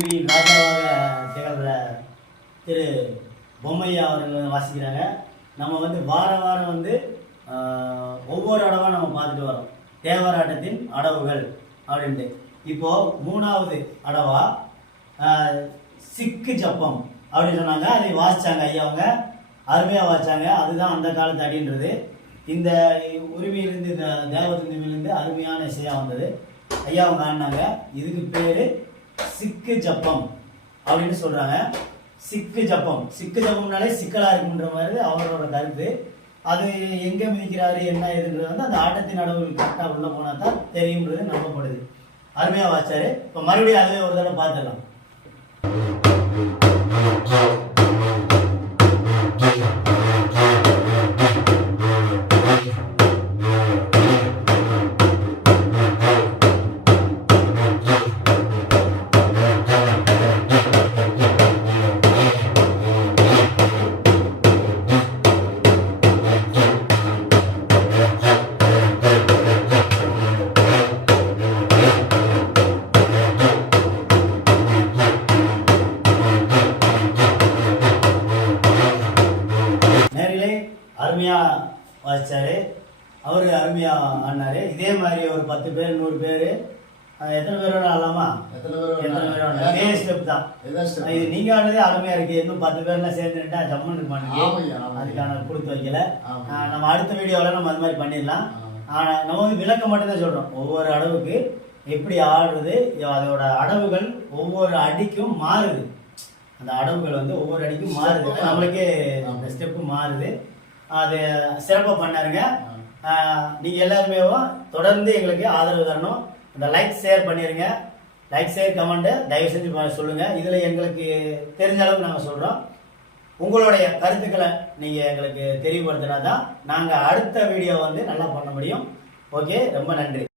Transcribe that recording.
குருவியின் ராஜாவாக திகழ்கிற திரு பொம்மையா அவர்கள் வாசிக்கிறாங்க. நம்ம வார வாரம் ஒவ்வொரு அடவாக நம்ம பார்த்துட்டு வரோம். தேவராட்டத்தின் அடவுகள் அப்படின்ட்டு. இப்போது 3வது அடவா சிக்கு ஜப்பம் அப்படின்னு சொன்னாங்க. அதை வாசித்தாங்க ஐயா, அவங்க அருமையாக வாசித்தாங்க. அதுதான் அந்த காலத்து அடின்றது. இந்த உரிமையிலேருந்து, இந்த தேவத்தின் அருமையான இசையாக வந்தது. ஐயா அவங்க ஆடினாங்க. இதுக்கு பேர் சிக்கு ஜப்பம் அப்படின்னு சொல்கிறாங்க. சிக்கு ஜப்பம்னாலே சிக்கலாக இருக்குன்ற மாதிரி அவரோட கருத்து. அது எங்கே மிதிக்கிறாரு என்ன ஏதுன்றது அந்த ஆட்டத்தின் அடவுகள் கரெக்டாக உள்ளே போனால் தான் தெரியுன்றது நம்பப்படுது. அருமையாக வாச்சாரு. இப்போ மறுபடியும் அதுவே ஒரு தடவை பார்த்துடலாம். அருமையாக வாசித்தார். அவர் அருமையாக ஆடினார். இதே மாதிரி ஒரு 10 பேர் 100 பேர் எத்தனை பேரோட ஆடலாமா? எத்தனை பேரோட இதே ஸ்டெப் தான். இது நீங்கள் ஆனதே அருமையாக இருக்குது. இன்னும் 10 பேர்லாம் சேர்ந்துட்டா ஜம்முன்னு இருப்பானுங்க. அதுக்கான கொடுத்து வைக்கல. நம்ம அடுத்த வீடியோவில் நம்ம அது மாதிரி பண்ணிடலாம். நம்ம விளக்கம் மட்டும்தான் சொல்கிறோம். ஒவ்வொரு அடவுக்கு எப்படி ஆடுறது, அதோட அடவுகள் ஒவ்வொரு அடிக்கும் மாறுது. அந்த அடவுகள் ஒவ்வொரு அடிக்கும் மாறுது. நம்மளுக்கே அந்த ஸ்டெப்பு மாறுது. அது சிறப்பாக பண்ணாருங்க. நீங்கள் எல்லாருமே தொடர்ந்து எங்களுக்கு ஆதரவு தரணும். இந்த லைக் ஷேர் பண்ணிடுங்க. லைக் ஷேர் கமெண்ட்டு தயவு செஞ்சு சொல்லுங்கள். இதில் எங்களுக்கு தெரிஞ்ச அளவுக்கு நாங்கள் சொல்கிறோம். உங்களுடைய கருத்துக்களை நீங்கள் எங்களுக்கு தெரியப்படுத்தினா தான் நாங்கள் அடுத்த வீடியோ நல்லா பண்ண முடியும். ஓகே, ரொம்ப நன்றி.